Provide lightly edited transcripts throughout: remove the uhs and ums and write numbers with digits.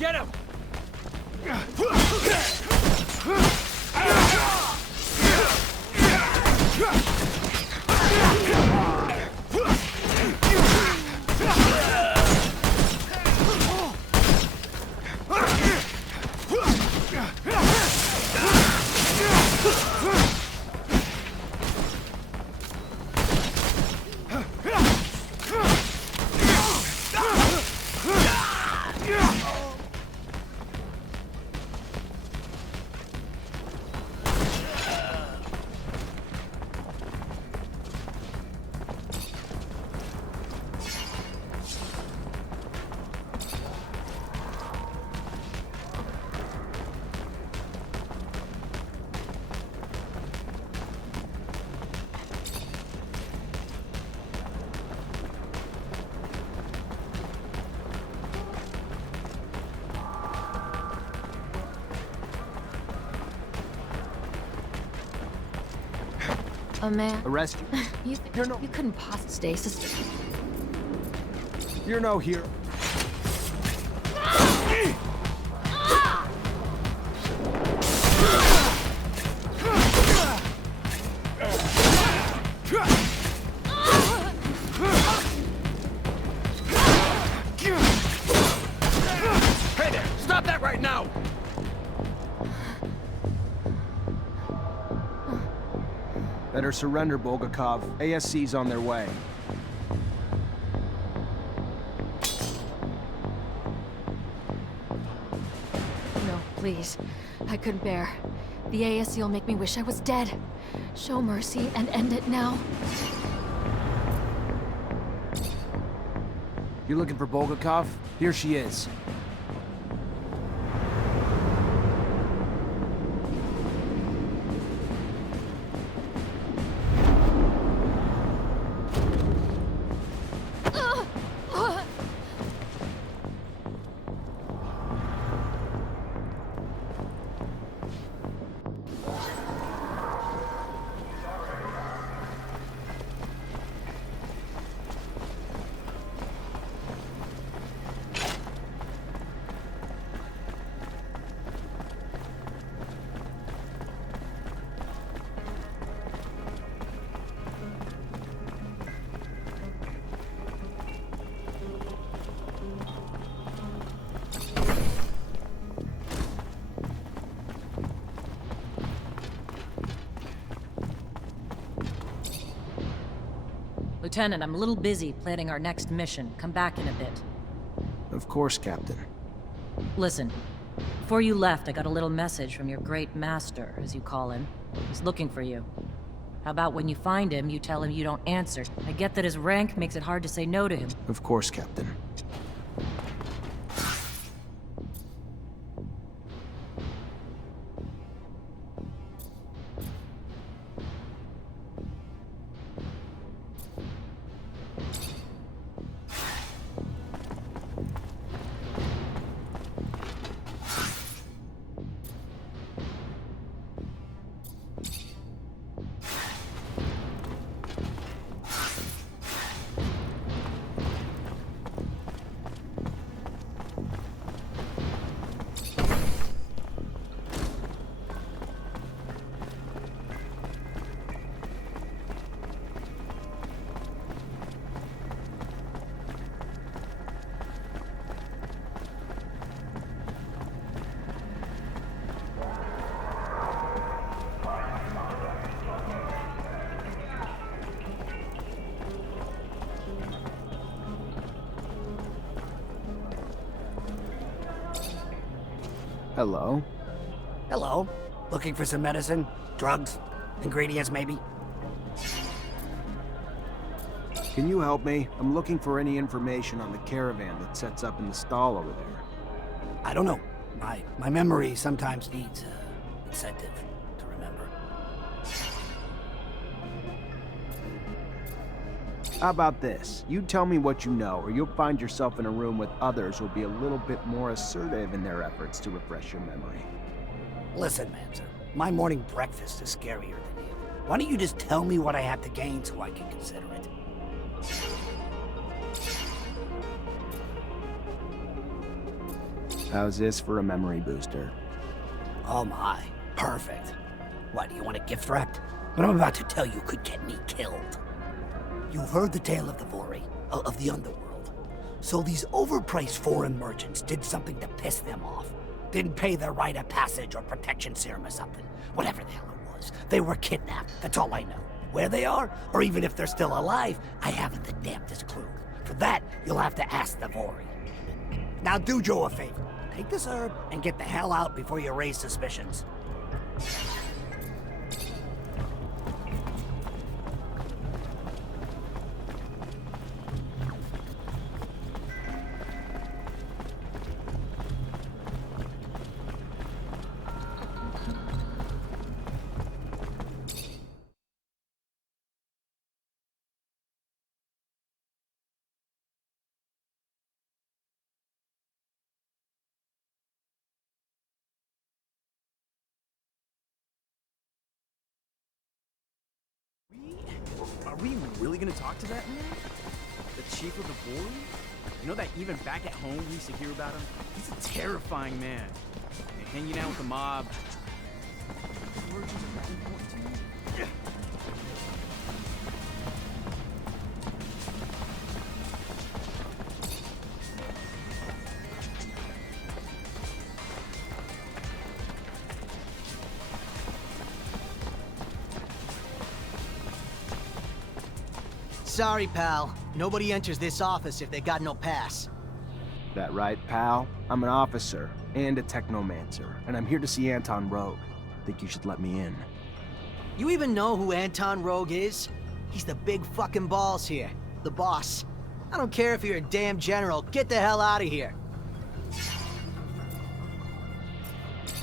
Get him! A man. Arrest you? You couldn't possibly stay suspicious. You're no hero. Hey there! Stop that right now! Better surrender, Bulgakov. ASC's on their way. No, please. I couldn't bear. The ASC will make me wish I was dead. Show mercy and end it now. You're looking for Bulgakov? Here she is. Lieutenant, I'm a little busy planning our next mission. Come back in a bit. Of course, Captain. Listen, before you left, I got a little message from your great master, as you call him. He's looking for you. How about when you find him, you tell him you don't answer? I get that his rank makes it hard to say no to him. Of course, Captain. Hello? Hello. Looking for some medicine? Drugs? Ingredients, maybe? Can you help me? I'm looking for any information on the caravan that sets up in the stall over there. I don't know. My memory sometimes needs incentive to remember. How about this? You tell me what you know, or you'll find yourself in a room with others who'll be a little bit more assertive in their efforts to refresh your memory. Listen, Mancer. My morning breakfast is scarier than you. Why don't you just tell me what I have to gain so I can consider it? How's this for a memory booster? Oh my, perfect. Why, do you want a gift wrapped? What I'm about to tell you could get me killed. You've heard the tale of the Vori, of the underworld. So these overpriced foreign merchants did something to piss them off. Didn't pay their rite of passage or protection serum or something. Whatever the hell it was. They were kidnapped, that's all I know. Where they are, or even if they're still alive, I haven't the damnedest clue. For that, you'll have to ask the Vori. Now do Joe a favor. Take this herb and get the hell out before you raise suspicions. Are we really gonna talk to that man? The chief of the Vori? You know that even back at home we used to hear about him? He's a terrifying man. And hanging out with the mob. Origins are that important to you? Sorry, pal. Nobody enters this office if they got no pass. That right, pal? I'm an officer and a Technomancer, and I'm here to see Anton Rogue. Think you should let me in. You even know who Anton Rogue is? He's the big fucking balls here. The boss. I don't care if you're a damn general. Get the hell out of here.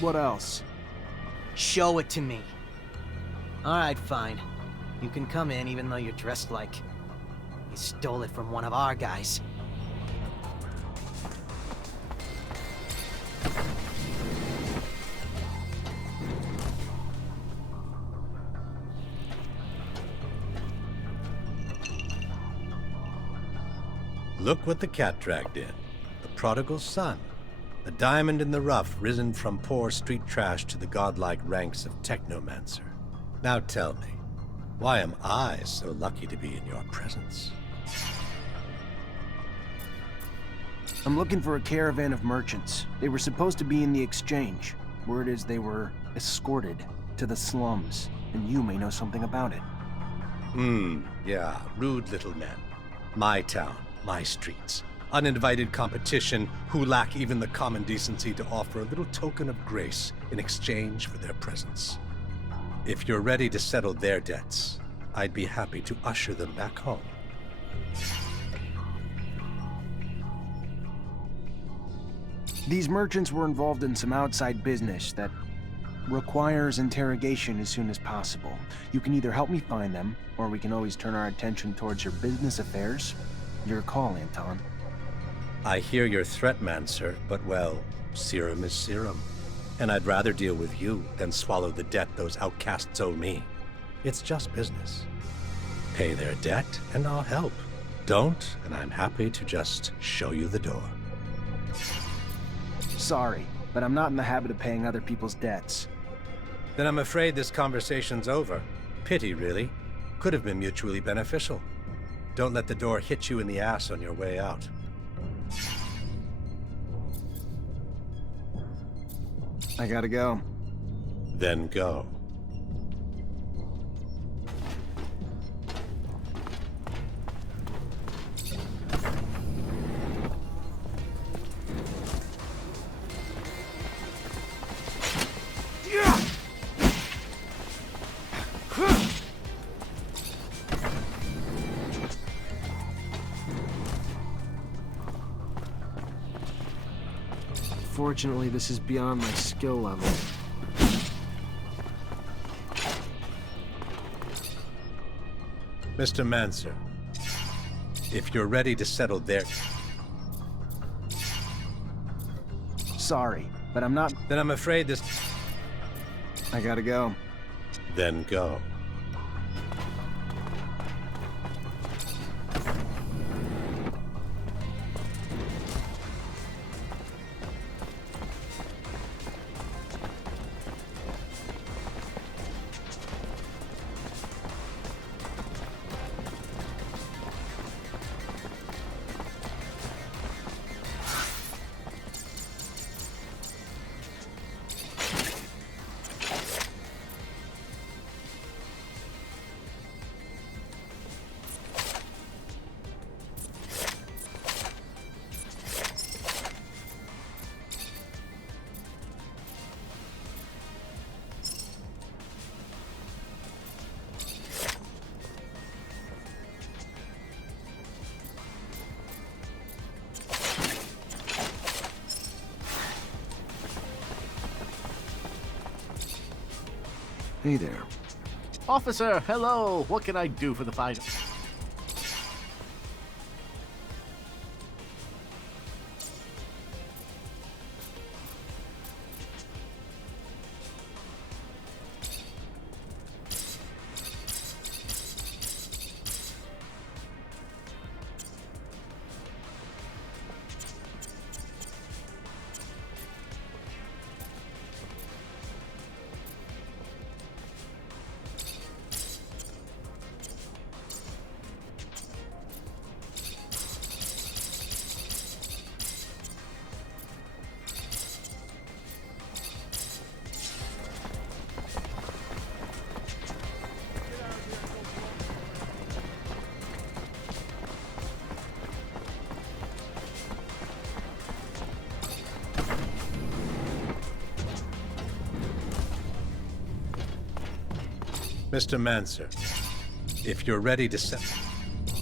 What else? Show it to me. Alright, fine. You can come in even though you're dressed like... you stole it from one of our guys. Look what the cat dragged in. The prodigal son. A diamond in the rough, risen from poor street trash to the godlike ranks of Technomancer. Now tell me, why am I so lucky to be in your presence? I'm looking for a caravan of merchants. They were supposed to be in the exchange. Word is they were escorted to the slums, and you may know something about it. Yeah, rude little men. My town, my streets. Uninvited competition who lack even the common decency to offer a little token of grace in exchange for their presence. If you're ready to settle their debts, I'd be happy to usher them back home. These merchants were involved in some outside business that requires interrogation as soon as possible. You can either help me find them, or we can always turn our attention towards your business affairs. Your call, Anton. I hear your threat, Mancer, but well, serum is serum. And I'd rather deal with you than swallow the debt those outcasts owe me. It's just business. Pay their debt, and I'll help. Don't, and I'm happy to just show you the door. Sorry, but I'm not in the habit of paying other people's debts. Then I'm afraid this conversation's over. Pity, really. Could have been mutually beneficial. Don't let the door hit you in the ass on your way out. I gotta go. Then go. Fortunately, this is beyond my skill level. Mr. Mancer, if you're ready to settle their... Sorry, but I'm not... Then I'm afraid this... I gotta go. Then go. Hey there. Officer, hello. What can I do for the fight? Mr. Mancer, if you're ready to set...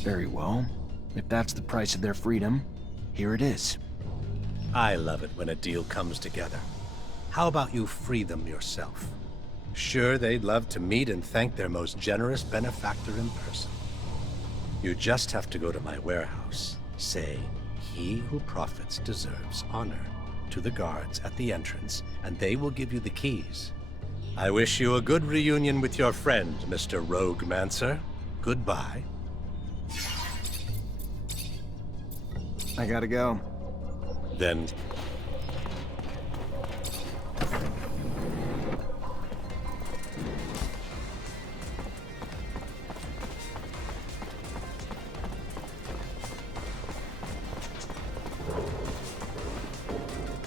Very well. If that's the price of their freedom, here it is. I love it when a deal comes together. How about you free them yourself? Sure, they'd love to meet and thank their most generous benefactor in person. You just have to go to my warehouse, say, "He who profits deserves honor," to the guards at the entrance, and they will give you the keys. I wish you a good reunion with your friend, Mr. Rogue Mancer. Goodbye. I gotta go. Then...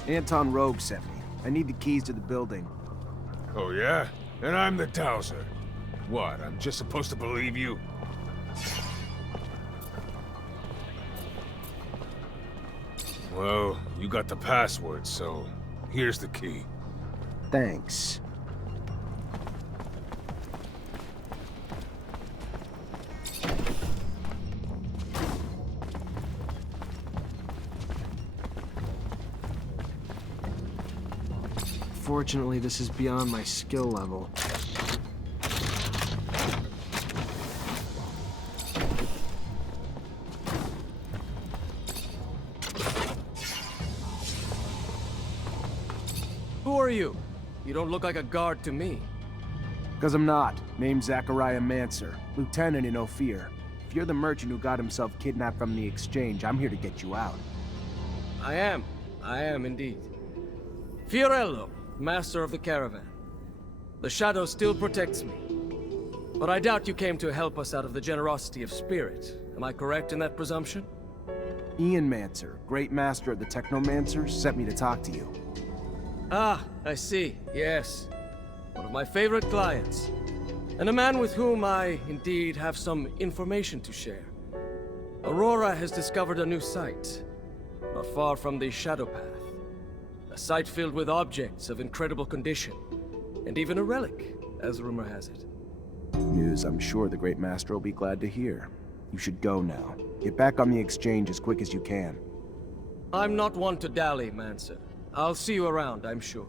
Anton Rogue sent me. I need the keys to the building. Oh yeah? And I'm the Dowser. What, I'm just supposed to believe you? Well, you got the password, so here's the key. Thanks. Fortunately, this is beyond my skill level. Who are you? You don't look like a guard to me. 'Cause I'm not. Name's Zachariah Mancer, lieutenant in Ophir. If you're the merchant who got himself kidnapped from the exchange, I'm here to get you out. I am indeed. Fiorello, master of the caravan. The shadow still protects me. But I doubt you came to help us out of the generosity of spirit. Am I correct in that presumption? Ian Mancer, great master of the Technomancer, sent me to talk to you. Ah, I see. Yes. One of my favorite clients. And a man with whom I, indeed, have some information to share. Aurora has discovered a new site, not far from the Shadow Path. A site filled with objects of incredible condition, and even a relic, as rumor has it. News I'm sure the great master will be glad to hear. You should go now. Get back on the exchange as quick as you can. I'm not one to dally, Mancer. I'll see you around, I'm sure.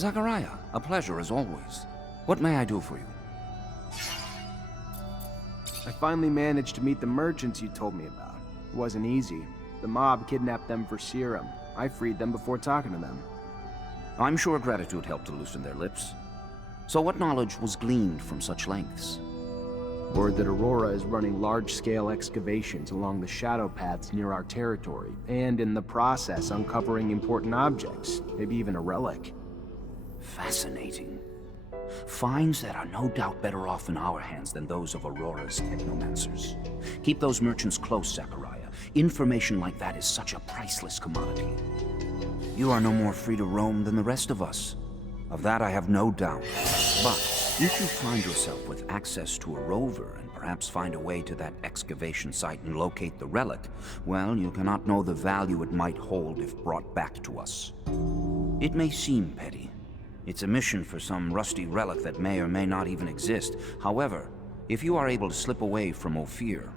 Zachariah, a pleasure as always. What may I do for you? I finally managed to meet the merchants you told me about. It wasn't easy. The mob kidnapped them for serum. I freed them before talking to them. I'm sure gratitude helped to loosen their lips. So what knowledge was gleaned from such lengths? Word that Aurora is running large-scale excavations along the shadow paths near our territory, and in the process uncovering important objects, maybe even a relic. Fascinating. Finds that are no doubt better off in our hands than those of Aurora's Technomancers. Keep those merchants close, Zachariah. Information like that is such a priceless commodity. You are no more free to roam than the rest of us. Of that I have no doubt. But if you find yourself with access to a rover and perhaps find a way to that excavation site and locate the relic, well, you cannot know the value it might hold if brought back to us. It may seem petty. It's a mission for some rusty relic that may or may not even exist. However, if you are able to slip away from Ophir,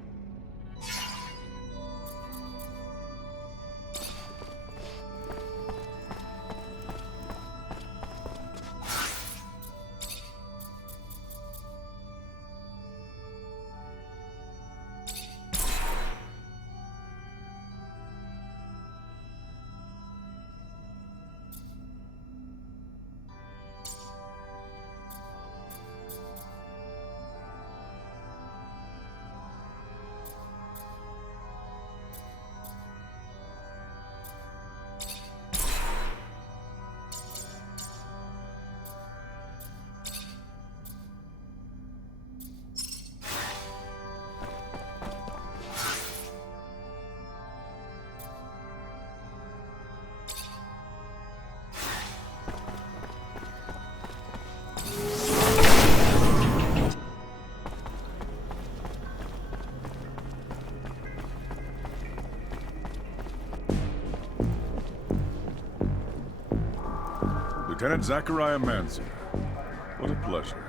Lieutenant Zachariah Manson. What a pleasure.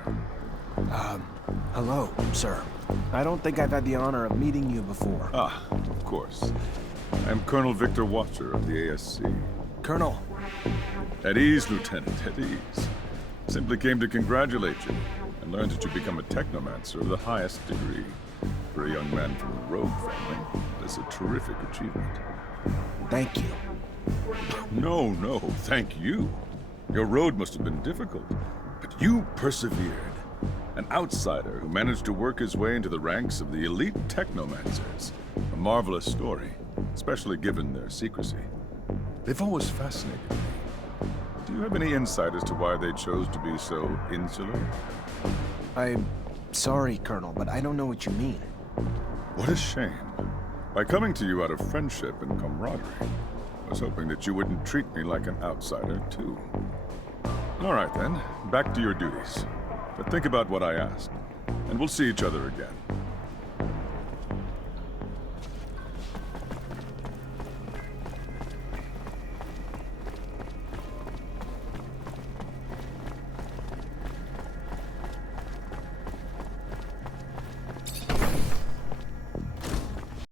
Hello, sir. I don't think I've had the honor of meeting you before. Ah, of course. I'm Colonel Victor Watcher of the ASC. Colonel. At ease, Lieutenant, at ease. Simply came to congratulate you and learned that you become a Technomancer of the highest degree. For a young man from a rogue family, that's a terrific achievement. Thank you. No, thank you. Your road must have been difficult, but you persevered. An outsider who managed to work his way into the ranks of the elite Technomancers. A marvelous story, especially given their secrecy. They've always fascinated me. Do you have any insight as to why they chose to be so insular? I'm sorry, Colonel, but I don't know what you mean. What a shame. By coming to you out of friendship and camaraderie, I was hoping that you wouldn't treat me like an outsider, too. All right, then. Back to your duties. But think about what I asked, and we'll see each other again.